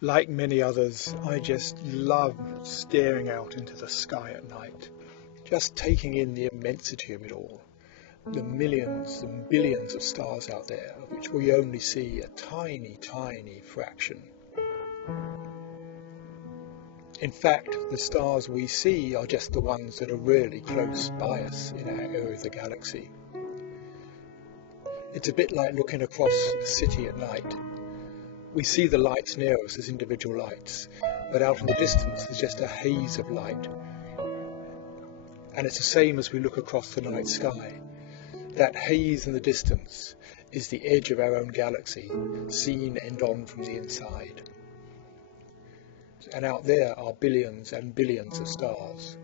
Like many others, I just love staring out into the sky at night, just taking in the immensity of it all, the millions and billions of stars out there, of which we only see a tiny, tiny fraction. In fact, the stars we see are just the ones that are really close by us in our area of the galaxy. It's a bit like looking across a city at night. We see the lights near us as individual lights, but out in the distance there's just a haze of light. And it's the same as we look across the night sky. That haze in the distance is the edge of our own galaxy, seen end on from the inside. And out there are billions and billions of stars.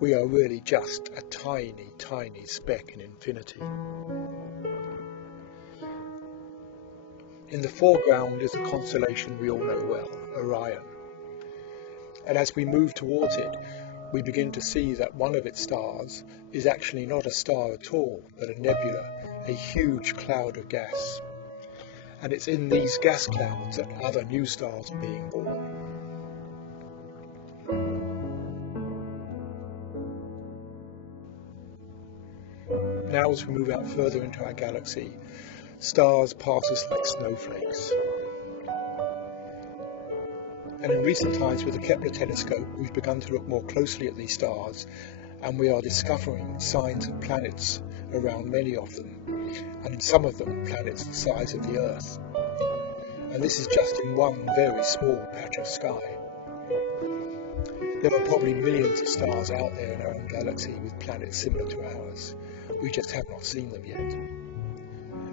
We are really just a tiny, tiny speck in infinity. In the foreground is a constellation we all know well, Orion. And as we move towards it, we begin to see that one of its stars is actually not a star at all, but a nebula, a huge cloud of gas. And it's in these gas clouds that other new stars are being born. Now as we move out further into our galaxy, stars pass us like snowflakes. And in recent times with the Kepler telescope, we've begun to look more closely at these stars, and we are discovering signs of planets around many of them, and in some of them planets the size of the Earth. And this is just in one very small patch of sky. There are probably millions of stars out there in our own galaxy with planets similar to ours. We just have not seen them yet.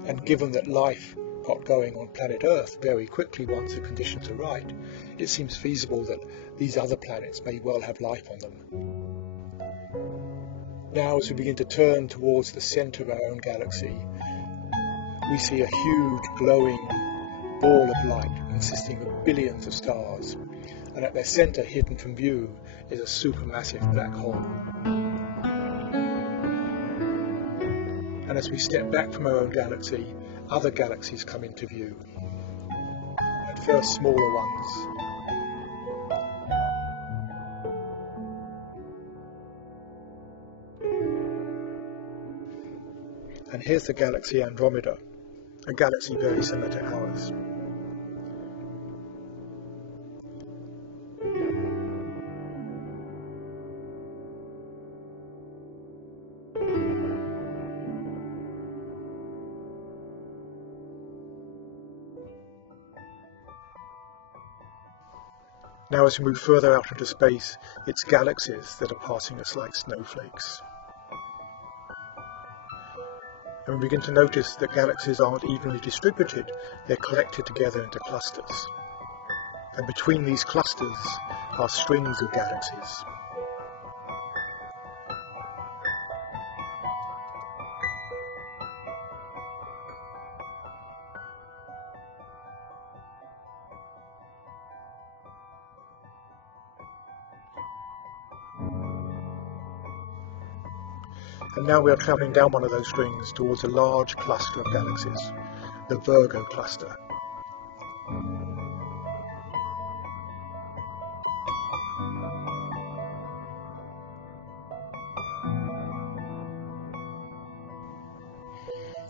And given that life got going on planet Earth very quickly once the conditions are right, it seems feasible that these other planets may well have life on them. Now as we begin to turn towards the centre of our own galaxy, we see a huge glowing ball of light consisting of billions of stars, and at their centre, hidden from view, is a supermassive black hole. And as we step back from our own galaxy, other galaxies come into view. At first smaller ones. And here's the galaxy Andromeda, a galaxy very similar to ours. Now as we move further out into space, it's galaxies that are passing us like snowflakes. And we begin to notice that galaxies aren't evenly distributed, they're collected together into clusters. And between these clusters are strings of galaxies. And now we are travelling down one of those strings towards a large cluster of galaxies, the Virgo cluster.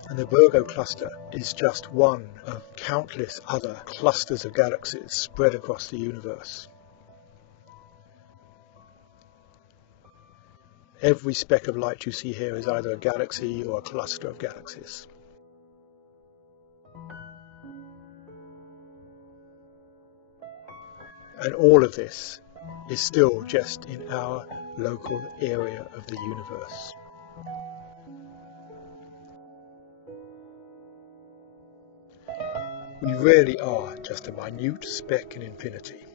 And the Virgo cluster is just one of countless other clusters of galaxies spread across the universe. Every speck of light you see here is either a galaxy or a cluster of galaxies. And all of this is still just in our local area of the universe. We really are just a minute speck in infinity.